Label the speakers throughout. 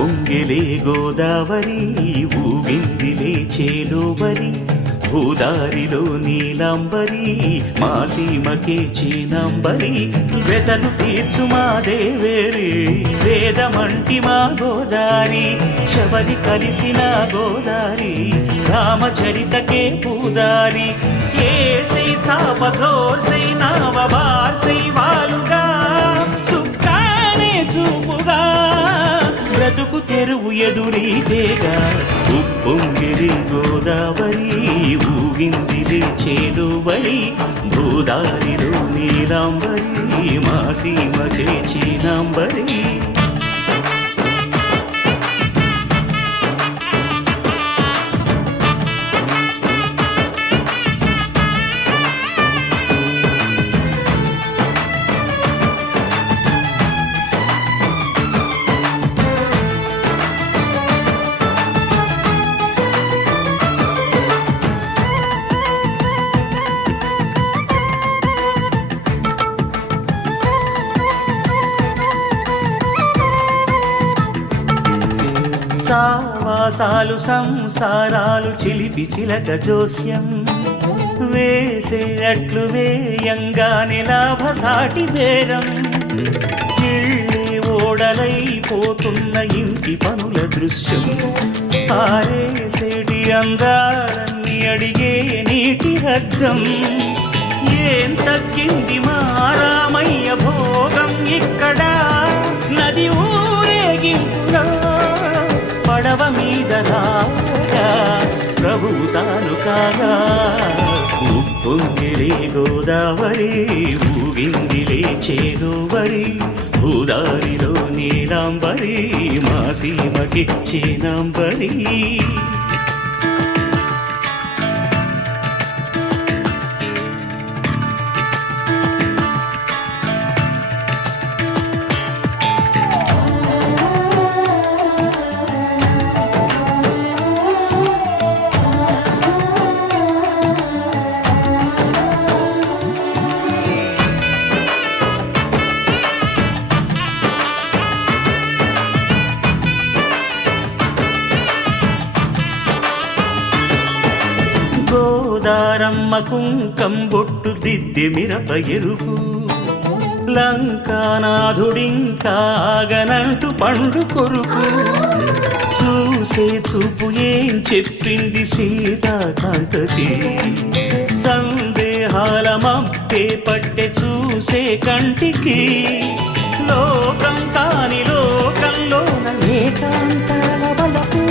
Speaker 1: ఉప్పొంగిలే గోదావరి ఊగిందిలే చేలోబరి భూదారిలో నీలంబరి మా సీమకే చీనంబరి. వెతలు తీర్చు మా దేవేరి వేదమంటి మా గోదారి శబరి కలిసిన గోదారి రామచరితకే పూదారి. ఏసై చాప జోర్సై నావ బార్సై వాలుగా చుక్కానే చూపుగా బ్రతుకు తెరువు ఎదురీతేగా ఉప్పొంగిరి గోదావరి ఊగిందిరి చేలువరి భూదారిలో నీలాంబరి మా సీమ చేచినాంబరి సావాసాలు సంసారాలు చిలిపి చిలక జోస్యం. వేసే అట్లు వేయంగానే లాభసాటి బేరం. ఓడలైపోతున్న ఇంటి పనుల దృశ్యం. ఆరేసేటి అందాలన్నీ అడిగే నీటి హద్దం ఏం తగ్గింది మారామయ్య భోగం? ఇక్కడ నది ఊరేగింపులో పడవ మీద రాగా ప్రభువు తాను కాగా ఉప్పొంగిలే గోదావరి ఊగిందిలే చేదోవరి భూదారిలో నీలాంబరి మా సీమకి చేనాంబరి గోదారమ్మ కుంకం బొట్టు దిద్ది మిరప ఎరుపు. లంకానాథుడింకాగనంటూ పండు కొరుకు. చూసే చూపు ఏం చెప్పింది సీతాకాంతకి. సందేహాల మప్పే పట్టె చూసే కంటికి. లోకం కాని లోకంలో ఏకాంతాల బలపు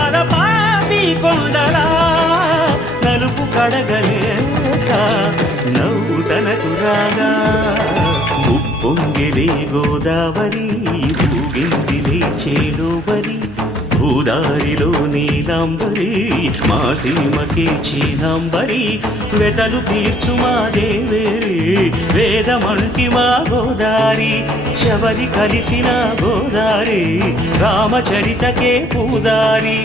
Speaker 1: అలపాపి కొండలా అడగలేక నవ్వు తనకు రాగా ఉప్పొంగిలే గోదావరి ఊగిందిలే చేలోబరి భూదారిలో నీలాంబరి మా సీమకే చీనాంబరి వెతలు తీర్చు మా దేవేరి వేదమంటి మా గోదారి శబరి కలిసిన గోదారి రామచరితకే పూదారి.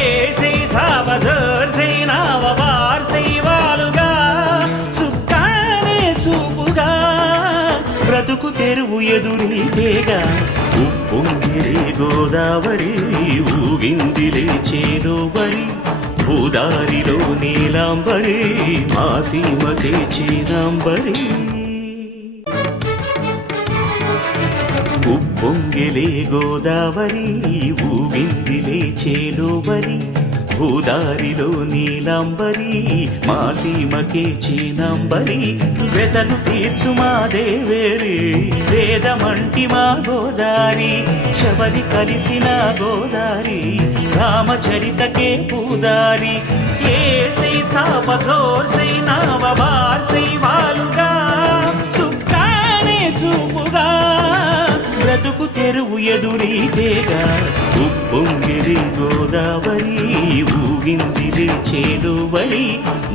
Speaker 1: ఏసై సావధర్సై నావవార్సై వాలుగా సుక్కానే చూపుగా బ్రతుకు తెరువు ఎదురీతేగా ఉప్పొంగిరే గోదావరి ఊగిందిలే చేలోబరి భూదారిలో నీలాంబరి మా సీమకే చీనాంబరి ఉప్పొంగిలే గోదావరి ఊగిందిలే చేలోబరి భూదారిలో నీలాంబరి మా సీమకే చీనాంబరి వెతలు తీర్చు మా దేవేరి వేదమంటి మా గోదారి శబరి కలిసిన గోదారి రామచరితకే పూదారి. ఏ సై చాప చోర్ సై నావ బార్సై వాలుగా బ్రతుకు తెరువు ఎదురీతేగా ఉప్పొంగిరి గోదావరి ఊగిందిరి చేడువరి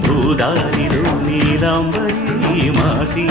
Speaker 1: భూదారిలో నీలాంబరి మాసి